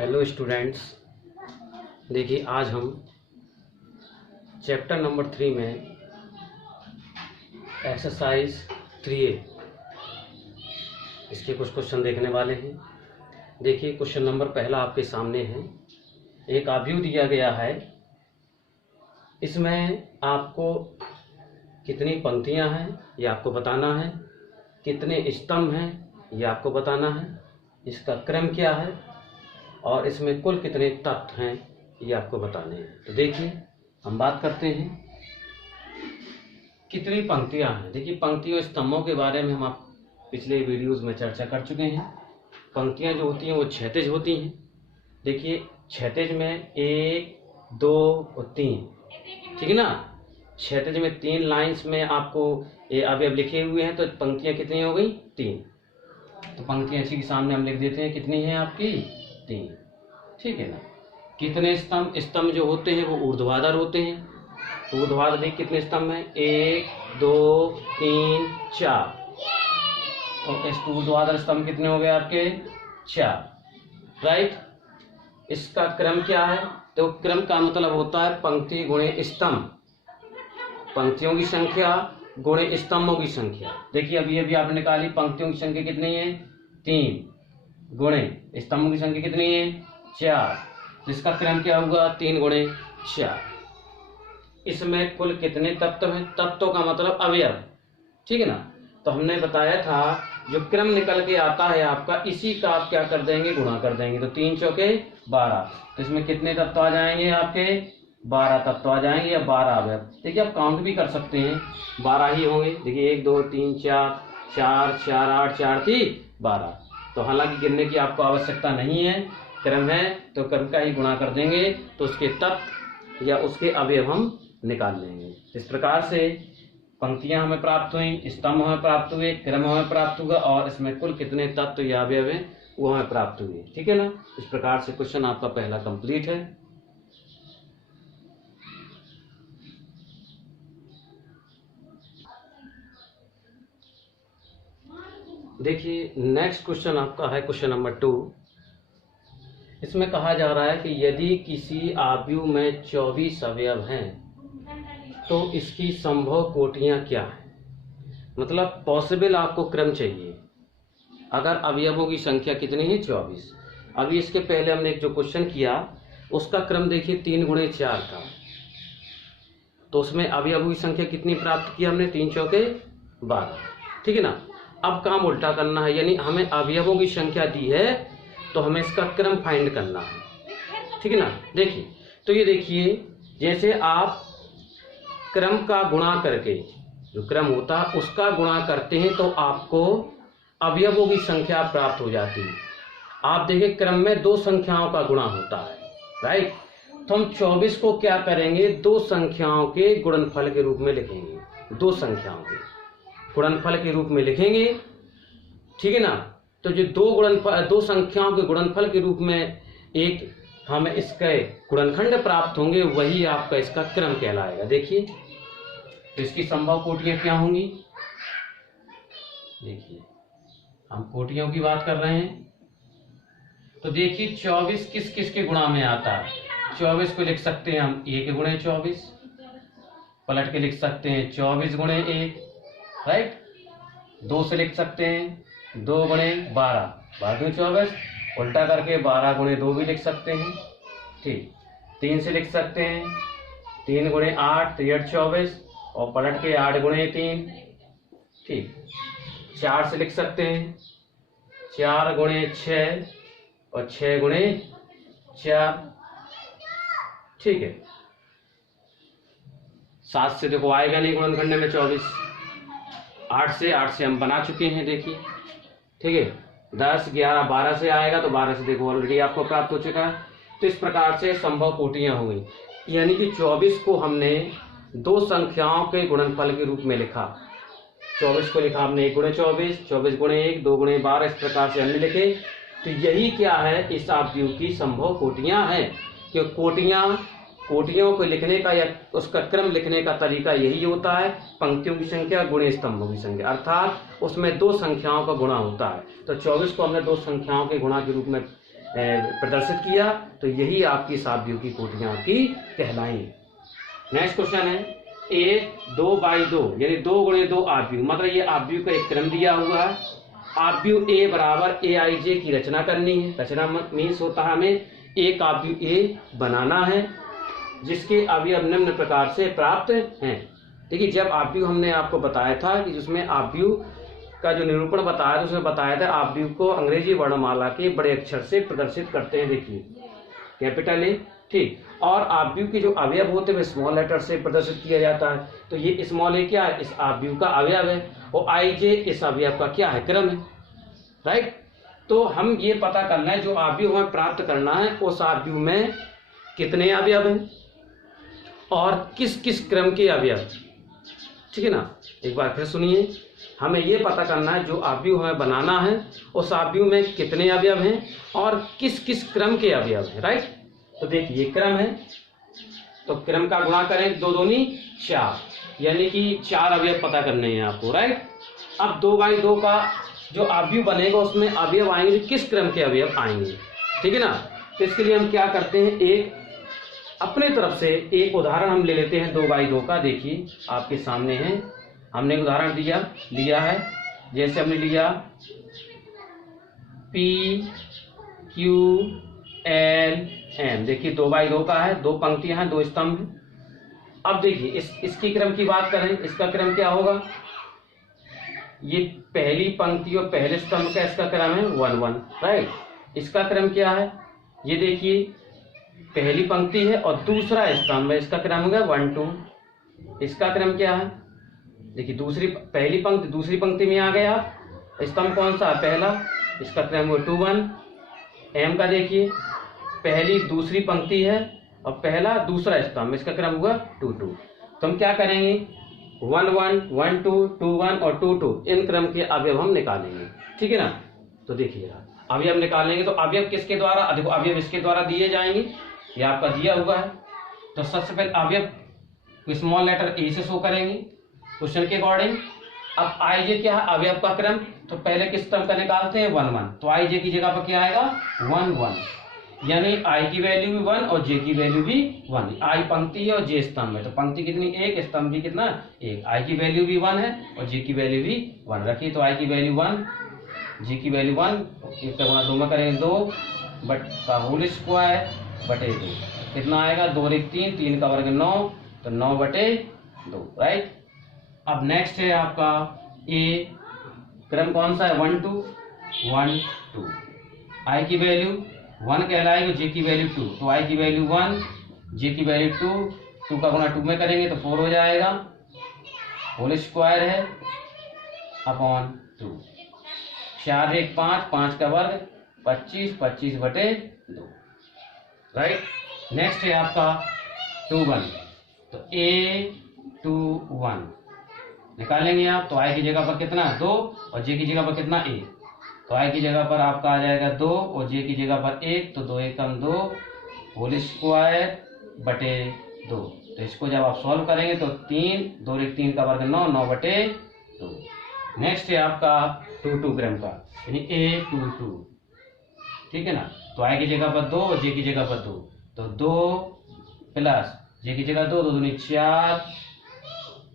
Hello students, देखिए आज हम चैप्टर नंबर 3 में एक्सरसाइज 3A इसके कुछ क्वेश्चन देखने वाले हैं। देखिए क्वेश्चन नंबर पहला आपके सामने है। एक आव्यूह दिया गया है, इसमें आपको कितनी पंक्तियां हैं ये आपको बताना है, कितने स्तंभ हैं ये आपको बताना है, इसका क्रम क्या है और इसमें कुल कितने तत्व हैं ये आपको बताने हैं। तो देखिए हम बात करते हैं कितनी पंक्तियां हैं। देखिए पंक्तियों स्तंभों के बारे में हम आप पिछले वीडियोस में चर्चा कर चुके हैं। पंक्तियां जो होती हैं वो क्षैतिज होती हैं। देखिए क्षैतिज में 1, 2 और 3, ठीक है ना। क्षैतिज में 3 लाइंस में आपको ये अवयव लिखे हुए हैं, तो पंक्तियां कितनी हो गई? 3। तो पंक्तियां इसी के सामने हम लिख देते हैं, कितनी है आपकी? 3, ठीक है ना। कितने स्तंभ? स्तंभ जो होते हैं वो ऊर्ध्वाधर होते हैं। ऊर्ध्वाधर देखिए कितने स्तंभ हैं? 1, 2, 3, 4। तो इस ऊर्ध्वाधर स्तंभ कितने हो गए आपके? 4, राइट। इसका क्रम क्या है? तो क्रम का मतलब होता है पंक्ति गुणे स्तंभ, पंक्तियों की संख्या गुणे स्तंभों की संख्या। देखिए अभी आपने निकाली, पंक्तियों की संख्या कितनी है? 3 गुणे स्तंभों की संख्या कितनी है? 4। जिसका क्रम क्या होगा? 3 गुणे 4। इसमें कुल कितने तत्व हैं? तत्वों का मतलब अवयव, ठीक है ना। तो हमने बताया था जो क्रम निकल के आता है आपका, इसी का आप क्या कर देंगे? गुणा कर देंगे। तो 3 चौके 12। तो इसमें कितने तत्व आ जाएंगे आपके? 12 तत्व आ जाएंगे या 12 अवयव। देखिए आप काउंट भी कर सकते हैं, 12 ही होंगे। देखिए 1, 2, 3, 4, 4, 4, 8, 4, 3, 12। तो हालांकि गिनने की आपको आवश्यकता नहीं है, क्रम है तो क्रम का ही गुणा कर देंगे तो उसके तत्व या उसके अवयव हम निकाल लेंगे। इस प्रकार से पंक्तियां हमें प्राप्त हुई, स्तंभ हमें प्राप्त हुए, क्रम हमें प्राप्त हुआ और इसमें कुल कितने तत्व या अवयव हैं वो हमें प्राप्त हुए, ठीक है ना। इस प्रकार से क्वेश्चन आपका पहला कंप्लीट है। देखिए नेक्स्ट क्वेश्चन आपका है क्वेश्चन नंबर 2। इसमें कहा जा रहा है कि यदि किसी आव्यूह में 24 अवयव हैं तो इसकी संभव कोटियां क्या हैं। मतलब पॉसिबल आपको क्रम चाहिए। अगर अवयवों की संख्या कितनी है? 24। अभी इसके पहले हमने एक जो क्वेश्चन किया उसका क्रम देखिए 3 गुणे 4 था, तो उसमें अवयवों की संख्या कितनी प्राप्त की हमने? 3 चौके 12, ठीक है ना। अब काम उल्टा करना है, यानी हमें अवयवों की संख्या दी है तो हमें इसका क्रम फाइंड करना है, ठीक है ना। देखिए तो ये देखिए, जैसे आप क्रम का गुणा करके, जो क्रम होता है उसका गुणा करते हैं तो आपको अवयवों की संख्या प्राप्त हो जाती है। आप देखिए क्रम में 2 संख्याओं का गुणा होता है, राइट। तो हम 24 को क्या करेंगे? 2 संख्याओं के गुणनफल के रूप में लिखेंगे। 2 संख्याओं के गुणनफल के रूप में लिखेंगे, ठीक है ना। तो जो 2 संख्याओं के गुणनफल के रूप में एक हमें इसके गुणनखंड प्राप्त होंगे, वही आपका इसका क्रम कहलाएगा। देखिए तो इसकी संभव कोटियां क्या होंगी? देखिए हम कोटियों की बात कर रहे हैं, तो देखिए 24 किस किस के गुणा में आता है? 24 को लिख सकते हैं हम 1 गुणे 24, पलट के लिख सकते हैं 24 गुणे 1, राइट। 2 से लिख सकते हैं 2 गुणे 12, 12 24, उल्टा करके 12 गुणे 2 भी लिख सकते हैं, ठीक। 3 से लिख सकते हैं 3 गुणे 8, 3 24 और पलट के 8 गुणे 3, ठीक। 4 से लिख सकते हैं 4 गुणे 6 और 6 गुणे 4, ठीक है। 7 से देखो आएगा नहीं गुणनखंड में 24। 8 से हम बना चुके हैं, देखिए, ठीक है। 10, 11, 12 से आएगा तो 12 से देखो ऑलरेडी आपको प्राप्त हो चुका है। तो इस प्रकार से संभव कोटियां हो गई, यानी कि 24 को हमने 2 संख्याओं के गुणनफल के रूप में लिखा। 24 को लिखा हमने 1 गुणे 24, 24 गुणे 1, 2 गुणे 12, इस प्रकार से हमने लिखे। तो यही क्या है? इस आव्यूह की संभव कोटियां हैं। कि कोटियों को लिखने का या उसका क्रम लिखने का तरीका यही होता है, पंक्तियों की संख्या गुणे स्तंभों की संख्या, अर्थात उसमें 2 संख्याओं का गुणा होता है। तो 24 को हमने 2 संख्याओं के गुणा के रूप में प्रदर्शित किया, तो यही आपकी सात की कोटियां आपकी कहलाएंगी। नेक्स्ट क्वेश्चन है ए 2/2 यानी 2 × 2 आव्यूह, मतलब ये आव्यूह का एक क्रम दिया हुआ है। आव्यूह ए बराबर AIJ की रचना करनी है। रचना मीन्स होता है हमें एक आव्यूह ए बनाना है जिसके अवयव निम्न प्रकार से प्राप्त हैं। देखिए, जब आव्यूह हमने आपको बताया था कि जिसमें आव्यूह का जो निरूपण बताया था उसमें बताया था आव्यूह को अंग्रेजी वर्णमाला के बड़े अक्षर से प्रदर्शित करते हैं। देखिए कैपिटल ए, ठीक, और आव्यूह के जो अवयव होते हैं वे स्मॉल लेटर से प्रदर्शित किया जाता है। तो ये स्मॉल ए क्या है, इस आव्यूह का अवयव है, और IJ इस अवयव का क्या है, क्रम है, राइट। तो हम ये पता करना है जो आव्यूह हमें प्राप्त करना है उस आव्यूह में कितने अवयव हैं और किस किस क्रम के अवयव, ठीक है ना। एक बार फिर सुनिए, हमें ये पता करना है जो आव्यूह हमें बनाना है उस आव्यूह में कितने अवयव हैं और किस किस क्रम के अवयव हैं, राइट। तो देखिए ये क्रम है, तो क्रम का गुणा करें 2 दूनी 4, यानी कि 4 अवयव पता करने हैं आपको, राइट। अब 2/2 का जो आव्यूह बनेगा उसमें अवयव आएंगे, किस क्रम के अवयव आएंगे, ठीक है ना। तो इसके लिए हम क्या करते हैं, एक अपने तरफ से एक उदाहरण हम ले लेते हैं 2/2 का। देखिए आपके सामने है, हमने एक उदाहरण लिया है, जैसे हमने लिया PQLM। देखिए 2/2 का है, 2 पंक्तियां हैं, 2 स्तंभ। अब देखिए इसकी क्रम की बात करें, इसका क्रम क्या होगा, ये पहली पंक्ति और पहले स्तंभ का इसका क्रम है 1 1, राइट। इसका क्रम क्या है, ये देखिए पहली पंक्ति है और दूसरा स्तंभ है, इसका क्रम होगा 1 2। इसका क्रम क्या है, देखिए पहली पंक्ति दूसरी पंक्ति में आ गए आप, स्तंभ कौन सा है, पहला, इसका क्रम हुआ 2 1। M का देखिए पहली दूसरी पंक्ति है और पहला दूसरा स्तंभ, इसका क्रम हुआ 2 2। तो हम क्या करेंगे, 1 1 1 2 2 1 और 2 2 इन क्रम के अवयव हम निकालेंगे, ठीक है ना। तो देखिए अवयव निकालेंगे, तो अवयव किसके द्वारा, देखो अवयव इसके द्वारा दिए जाएंगे, ये आपका दिया हुआ है। तो सबसे पहले अवयव स्मॉल लेटर ए से शो करेंगे क्वेश्चन के अकॉर्डिंग। अब IJ क्या है, अवयव का क्रम, तो पहले किस स्तंभ का निकालते हैं 1 1, तो IJ की जगह पर क्या आएगा 1 1, यानी I की वैल्यू भी 1 और J की वैल्यू भी 1। I पंक्ति है और J स्तंभ है, तो पंक्ति कितनी, एक, स्तंभ भी कितना, एक। I की वैल्यू भी 1 है और J की वैल्यू भी 1 रखिए, तो I की वैल्यू 1, J की वैल्यू 1, एक का गुणा 2 में करेंगे 2 बट का होल स्क्वायर बटे 2, कितना आएगा 2 और 1 3, 3 का वर्ग 9, तो 9/2, राइट। अब नेक्स्ट है आपका A, क्रम कौन सा है 1 2 1 2। I की वैल्यू 1 कहलाएगी, J की वैल्यू 2, तो I की वैल्यू 1, J की वैल्यू 2, 2 का गुणा 2 में करेंगे तो 4 हो जाएगा, होल स्क्वायर है अपॉन 2, 4 1 5, 5 का वर्ग 25, 25/2, राइट। नेक्स्ट है आपका 2 1, तो A 2 1 निकालेंगे आप, तो I की जगह पर कितना 2 और J की जगह पर कितना 1, तो I की जगह पर आपका आ जाएगा 2 और J की जगह पर 1, तो 2 1 2 होल स्क्वायर बटे 2। तो इसको जब आप सॉल्व करेंगे तो 3 2 1 3 का वर्ग 9, 9/2। नेक्स्ट है आपका 2 2 क्रम का, यानी A 2 2, ठीक है ना। तो I की जगह पर 2 और J की जगह पर 2, तो 2 प्लस J की जगह 2, 2 दूनी 4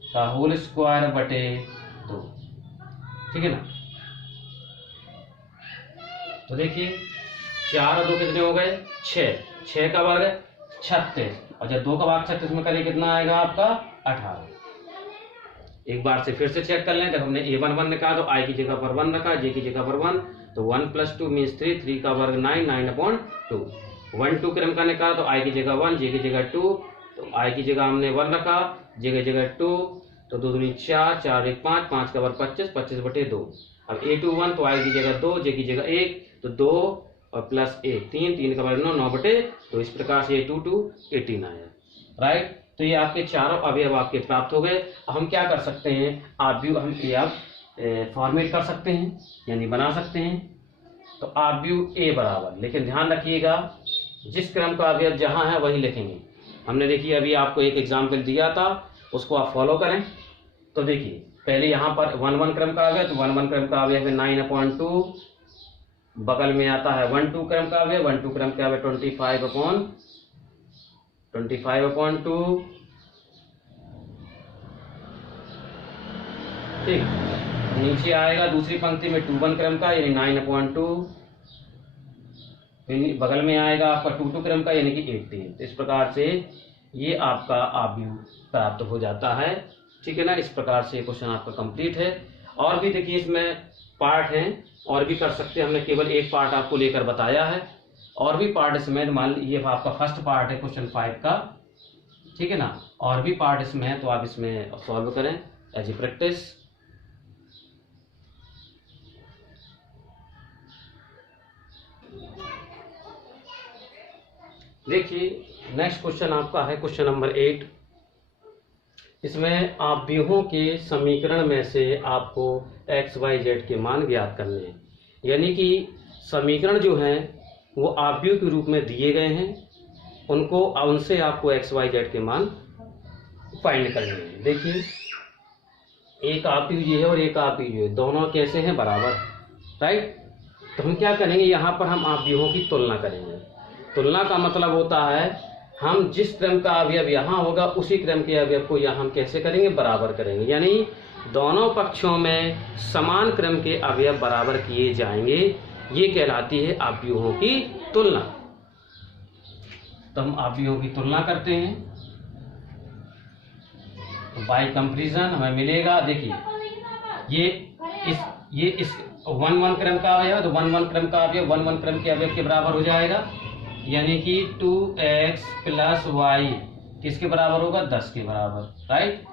का होल स्क्वायर बटे 2, ठीक है ना। तो देखिए 4 और 2 कितने हो गए 6, 6 का वर्ग 36, और जब 2 का भाग 36 में करें कितना आएगा आपका 18। एक बार से फिर से चेक कर लें, जब हमने A1 1 निकाला तो I की जगह पर 1 रखा, J की जगह पर 1, तो 1 + 2 मीन्स 3, 3 का वर्ग 9, 9/2। 1 2 क्रम का निकाला तो I की जगह 1, J की जगह 2, तो I की जगह हमने 1 रखा, J की जगह 2, तो 2 दूनी 4, 4 1 5, 5 का वर्ग 25, 25/2। अब A 2 1, तो I की जगह 2, J की जगह 1, तो 2 और प्लस 1 3, 3 का वर्ग 9, 9/2। इस प्रकार से A 2 2 18 आया, राइट। तो ये आपके चारों अवयव आपके प्राप्त हो गए। अब हम क्या कर सकते हैं, आव्यूह हम ये फॉर्मेट कर सकते हैं, यानी बना सकते हैं। तो आव्यूह A बराबर, लेकिन ध्यान रखिएगा जिस क्रम का अवयव जहां है वही लिखेंगे। हमने देखिए अभी आपको एक एग्जाम्पल दिया था, उसको आप फॉलो करें। तो देखिए पहले यहाँ पर 1 1 क्रम का अवयव, तो 1 1 क्रम का अवयव है 9/2 बगल में आता है 1 2 क्रम का अवयव, 1 2 क्रम का अवयव 25/2, ठीक। नीचे आएगा दूसरी पंक्ति में 2 1 क्रम का यानी 9/2, बगल में आएगा आपका 2 2 क्रम का यानी कि 18। इस प्रकार से ये आपका आव्यूह प्राप्त हो जाता है, ठीक है ना। इस प्रकार से क्वेश्चन आपका कंप्लीट है। और भी देखिए इसमें पार्ट हैं, और भी कर सकते हैं, हमने केवल एक पार्ट आपको लेकर बताया है। और भी पार्ट इसमें, मान लीजिए आपका फर्स्ट पार्ट है क्वेश्चन 5 का, ठीक है ना। और भी पार्ट इसमें है तो आप इसमें सॉल्व करें एज ए प्रैक्टिस। देखिए नेक्स्ट क्वेश्चन आपका है क्वेश्चन नंबर 8। इसमें आव्यूहों के समीकरण में से आपको एक्स वाई जेड के मान ज्ञात करने हैं, यानी कि समीकरण जो हैं वो आव्यूह के रूप में दिए गए हैं, उनसे आपको एक्स वाई जेड के मान फाइंड करने हैं। देखिए एक आव्यूह ये है और एक आव्यूह ये है, दोनों कैसे हैं? बराबर, राइट। तो हम क्या करेंगे, यहाँ पर हम आव्यूहों की तुलना करेंगे। तुलना का मतलब होता है हम जिस क्रम का अवयव यहाँ होगा उसी क्रम के अवयव को यहाँ हम कैसे करेंगे? बराबर करेंगे, यानी दोनों पक्षों में समान क्रम के अवयव बराबर किए जाएंगे। ये कहलाती है आव्यूहों की तुलना। तो हम आव्यूहों की तुलना करते हैं, तो बाय कंपैरिजन हमें मिलेगा। देखिए ये इस 1 1 क्रम का अवयव है, तो 1 1 क्रम का अवयव 1 1 क्रम के अवयव के बराबर हो जाएगा, यानी कि 2x + y किसके बराबर होगा? 10 के बराबर, राइट।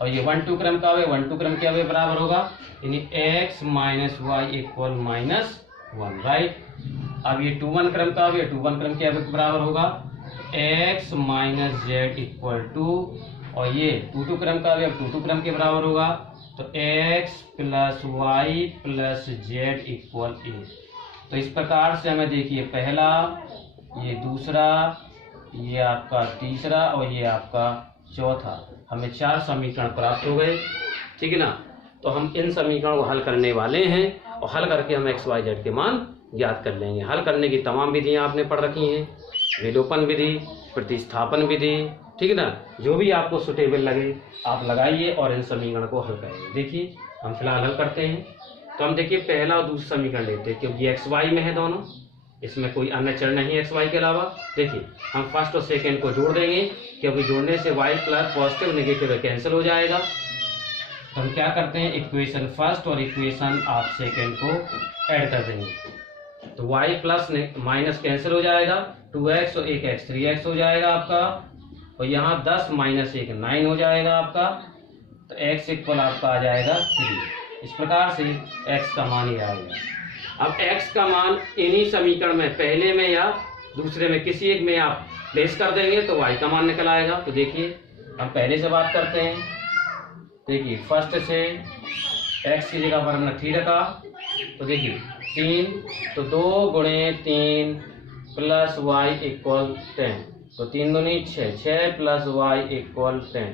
और ये 1 2 क्रम का अवयव 1 2 क्रम के अवयव बराबर होगा, यानी x - y = -1, राइट। अब ये 2 1 क्रम का अवयव 2 1 क्रम के अवयव के बराबर होगा, x - z = और ये 2 2 क्रम का अवयव 2 2 क्रम के बराबर होगा, तो x + y + z = a। तो इस प्रकार से हमें देखिए पहला, ये दूसरा, ये आपका तीसरा और ये आपका चौथा, हमें 4 समीकरण प्राप्त हो गए, ठीक है ना। तो हम इन समीकरणों को हल करने वाले हैं और हल करके हम एक्स वाई जेड के मान ज्ञात कर लेंगे। हल करने की तमाम विधियां आपने पढ़ रखी हैं, विलोपन विधि, प्रतिस्थापन विधि, ठीक है ना। जो भी आपको सुटेबल लगे आप लगाइए और इन समीकरण को हल करेंगे। देखिए हम फिलहाल हल करते हैं। तो हम देखिए पहला और दूसरा समीकरण लेते हैं, क्योंकि एक्स वाई में है दोनों, इसमें कोई अन्य चर नहीं है एक्स वाई के अलावा। देखिए हम फर्स्ट और सेकेंड को जोड़ देंगे, क्योंकि जोड़ने से y plus positive negative cancel हो जाएगा। तो हम क्या करते हैं, इक्वेशन फर्स्ट और इक्वेशन आप सेकेंड को ऐड कर देंगे, तो y प्लस माइनस कैंसिल हो जाएगा, 2x और 1x 3x हो जाएगा आपका, और यहाँ 10 - 1 9 हो जाएगा आपका, तो x इक्वल आपका आ जाएगा 3। इस प्रकार से x का मान ये आएगा। अब x का मान इन्हीं समीकरण में पहले में या दूसरे में किसी एक में आप प्लेस कर देंगे तो y का मान निकल आएगा। तो देखिए हम पहले से बात करते हैं। देखिए फर्स्ट से x की जगह पर हमने 3 रखा, तो देखिए 3, तो 2 × 3 + y = 10, तो 3 दूनी 6, 6 + y = 10,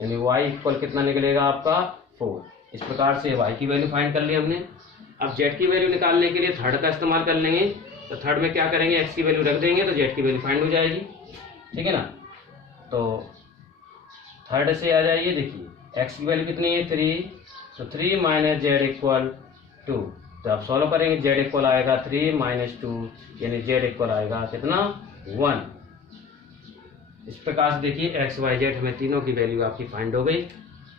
यानी y इक्वल कितना निकलेगा आपका 4। इस प्रकार से y की वैल्यू फाइंड कर ली हमने। अब z की वैल्यू निकालने के लिए थर्ड का इस्तेमाल कर लेंगे, तो थर्ड में क्या करेंगे, x की वैल्यू रख देंगे तो z की वैल्यू फाइंड हो जाएगी, ठीक है ना। तो थर्ड से आ जाइए, देखिए x की वैल्यू कितनी है 3, तो 3 - z = 2, तो आप सॉल्व करेंगे, z इक्वल आएगा 3 - 2, यानी z इक्वल आएगा कितना 1। इस प्रकार से देखिए एक्स वाई जेड हमें तीनों की वैल्यू आपकी फाइंड हो गई।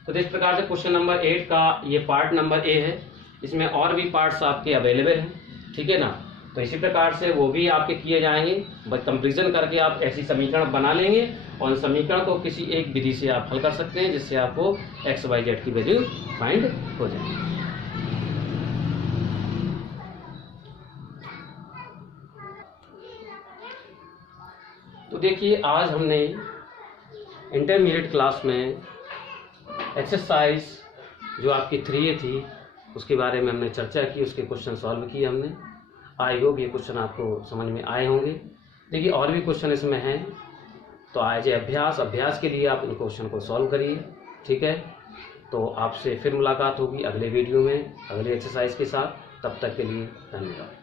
तो इस प्रकार से क्वेश्चन नंबर 8 का ये पार्ट नंबर ए है, इसमें और भी पार्ट्स आपके अवेलेबल हैं, ठीक है ना। तो इसी प्रकार से वो भी आपके किए जाएंगे, बस कंपैरिजन करके आप ऐसी समीकरण बना लेंगे और उन समीकरण को किसी एक विधि से आप हल कर सकते हैं, जिससे आपको एक्स वाई जेड की वैल्यू फाइंड हो जाए। तो देखिए आज हमने इंटरमीडिएट क्लास में एक्सरसाइज जो आपकी 3A थी उसके बारे में हमने चर्चा की, उसके क्वेश्चन सॉल्व किए हमने। आई होप ये क्वेश्चन आपको समझ में आए होंगे। देखिए और भी क्वेश्चन इसमें हैं, तो आज अभ्यास के लिए आप इन क्वेश्चन को सॉल्व करिए, ठीक है। तो आपसे फिर मुलाकात होगी अगले वीडियो में अगले एक्सरसाइज के साथ, तब तक के लिए धन्यवाद।